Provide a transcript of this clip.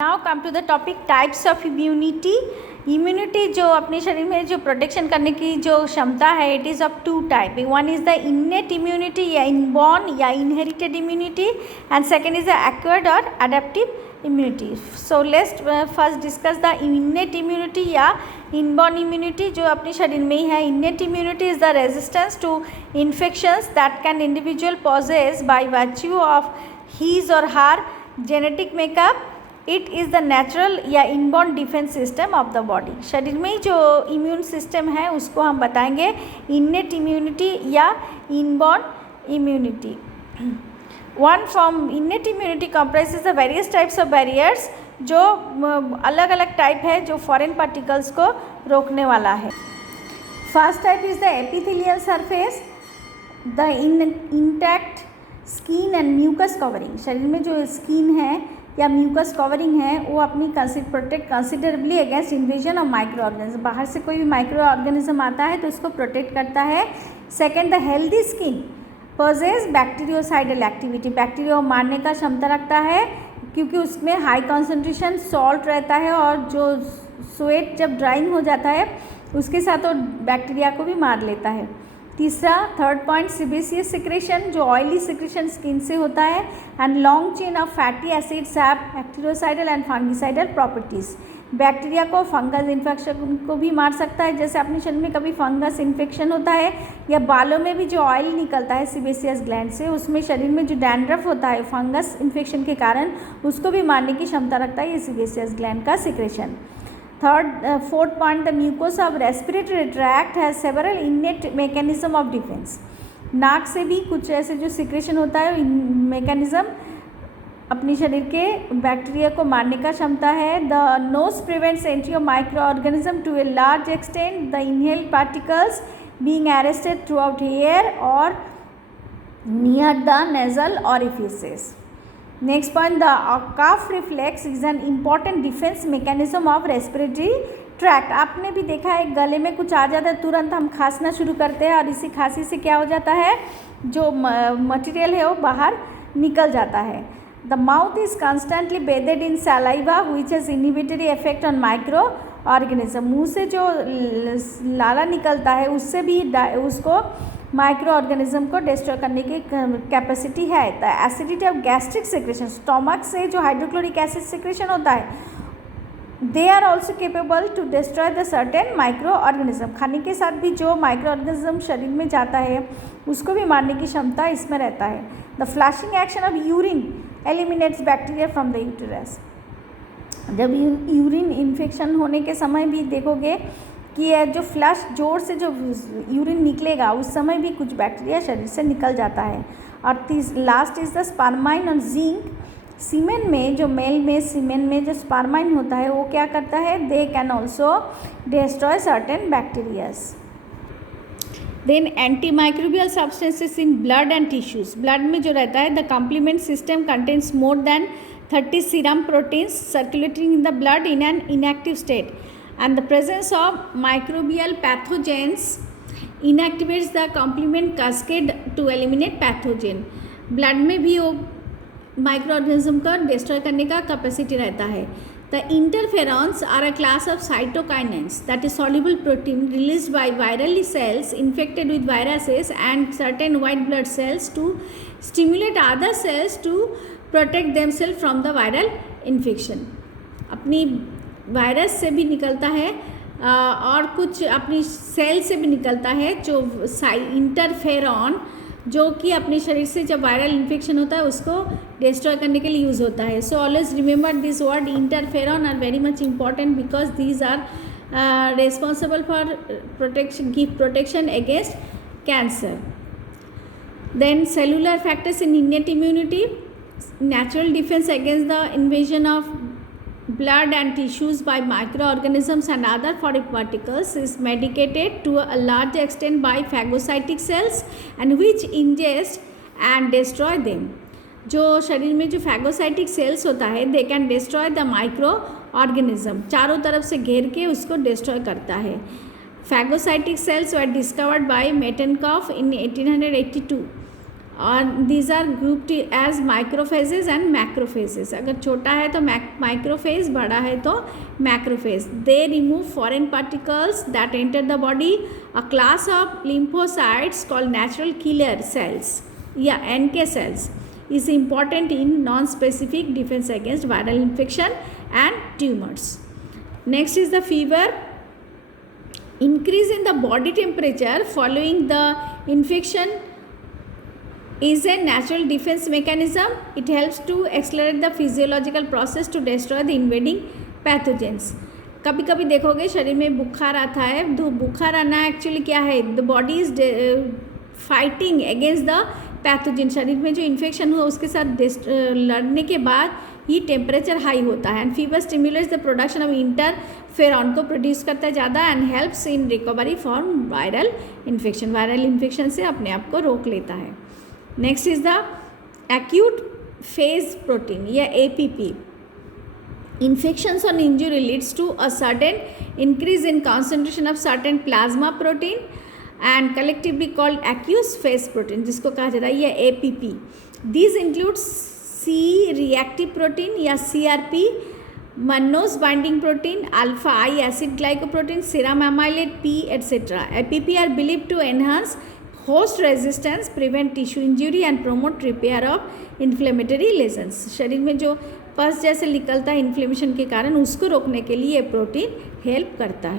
Now come to the topic types of immunity. Immunity जो अपने शरीर में जो प्रोटेक्शन करने की जो क्षमता है, it is of two type. One is the innate immunity या इनबॉर्न या inherited immunity, and second is the acquired और adaptive immunity. So let's first discuss the innate immunity या इनबॉर्न इम्यूनिटी जो अपने शरीर में ही है। Innate immunity is the resistance to infections that can individual possess by virtue of his और her genetic makeup. It is the natural या inborn defence system of the body. शरीर में ही जो इम्यून सिस्टम है उसको हम बताएंगे इन्नेट इम्यूनिटी या inborn immunity. One form innate immunity comprises the various types of barriers, जो अलग अलग टाइप है जो फॉरेन पार्टिकल्स को रोकने वाला है। First type is the epithelial surface, the intact skin and mucus covering. शरीर में जो स्किन है या म्यूकस कवरिंग है वो अपनी protect considerably against invasion of micro organism. बाहर से कोई भी माइक्रो ऑर्गेनिज्म आता है तो उसको प्रोटेक्ट करता है। Second, the healthy skin possess bacteriocidal activity. Bacteria को मारने का क्षमता रखता है क्योंकि उसमें हाई कॉन्सेंट्रेशन सॉल्ट रहता है, और जो स्वेट जब ड्राइंग हो जाता है उसके साथ वो बैक्टीरिया को भी मार लेता है। तीसरा, थर्ड पॉइंट, सीबेसियस सिक्रेशन, जो ऑयली सिक्रेशन स्किन से होता है, and long chain of fatty acids have bacteriocidal and fungicidal properties. Bacteria को फंगस इन्फेक्शन को भी मार सकता है। जैसे अपने शरीर में कभी फंगस इन्फेक्शन होता है या बालों में भी जो ऑयल निकलता है सीबेसियस ग्लैंड से, उसमें शरीर में जो डैंड्रफ होता है फंगस इन्फेक्शन के कारण, उसको भी मारने की क्षमता रखता है ये सीबेसियस ग्लैंड का secretion. Fourth point, the mucosa of respiratory tract has several innate mechanism of defence. नाक से भी कुछ ऐसे जो सिक्रेशन होता है मैकेनिज्म अपने शरीर के बैक्टीरिया को मारने का क्षमता है। The nose prevents entry of microorganism to a large extent, the inhaled particles being arrested throughout air और near the nasal orifices. Next point, the cough reflex is an important defense mechanism of respiratory tract। आपने भी देखा है गले में कुछ आ जाता है तुरंत हम खांसना शुरू करते हैं, और इसी खांसी से क्या हो जाता है, जो मटेरियल है वो बाहर निकल जाता है। The mouth is constantly bathed in saliva which has inhibitory effect on micro organism। मुँह से जो लाला निकलता है उससे भी उसको माइक्रो ऑर्गेनिज्म को डिस्ट्रॉय करने की कैपेसिटी है। The acidity of gastric secretion, stomach से जो हाइड्रोक्लोरिक एसिड सिक्रेशन होता है, they are also capable to destroy the certain micro organism. खाने के साथ भी जो माइक्रो ऑर्गेनिज्म शरीर में जाता है उसको भी मारने की क्षमता इसमें रहता है। The flashing action of urine eliminates bacteria from the uterus. जब यूरिन इन्फेक्शन होने के समय भी देखोगे कि जो फ्लश जोर से जो यूरिन निकलेगा उस समय भी कुछ बैक्टीरिया शरीर से निकल जाता है। और लास्ट इज़ द स्पर्माइन और जिंक। सीमेन में जो मेल में सीमेन में जो स्पर्माइन होता है वो क्या करता है, they can also destroy certain bacterias. Then anti microbial substances in blood and tissues. Blood में जो रहता है, the complement system contains more than 30 serum proteins circulating in the blood in an inactive state, and the presence of microbial pathogens inactivates the complement cascade to eliminate pathogen। Blood में भी वो micro organism का destroy करने का capacity रहता है। The interferons are a class of cytokines that is soluble protein released by virally cells infected with viruses and certain white blood cells to stimulate other cells to protect themselves from the viral infection। अपनी virus से भी निकलता है और कुछ अपनी cell से भी निकलता है जो इंटरफेरॉन, जो कि अपने शरीर से जब वायरल इन्फेक्शन होता है उसको डिस्ट्रॉय करने के लिए यूज़ होता है। So always remember this word interferon are very much important because these are responsible for protection, give protection against cancer. Then cellular factors in innate immunity, natural defense against the invasion of blood and tissues by microorganisms and other foreign particles is mediated to a large extent by phagocytic cells and which ingest and destroy them। जो शरीर में जो phagocytic cells होता है, they can destroy the microorganism, चारों तरफ से घेर के उसको destroy करता है। Phagocytic cells were discovered by Metcalfe in 1882 और these are grouped as microphages and macrophages. अगर छोटा है तो माइक्रोफेज, बड़ा है तो macrophage. They remove foreign particles that enter the body. A class of lymphocytes called natural killer cells या NK cells is important in non-specific defense against viral infection and tumors. Next is the fever. Increase in the body temperature following the infection is a natural defense mechanism. It helps to accelerate the physiological process to destroy the invading pathogens. कभी कभी देखोगे शरीर में बुखार आता है, तो बुखार आना एक्चुअली क्या है, the body is fighting against the pathogen. शरीर में जो इन्फेक्शन हुआ उसके साथ लड़ने के बाद ही टेम्परेचर हाई होता है. And fever stimulates the production of interferon को प्रोड्यूस करता है ज़्यादा and helps in recovery from viral infection. Viral infection से अपने आप को रोक लेता है. Next is the acute phase protein या APP. Infections on injury leads to a sudden increase in concentration of certain plasma protein and collectively called aqueous phase protein, जिसको कहा जाता है ये APP. These include C-reactive protein या CRP, mannose binding protein, alpha I acid glycoprotein, serum amyloid P, etc. APP are believed to enhance host resistance, prevent tissue injury and promote repair of inflammatory lesions. शरीर में जो पस जैसे निकलता है inflammation के कारण, उसको रोकने के लिए ये प्रोटीन हेल्प करता है.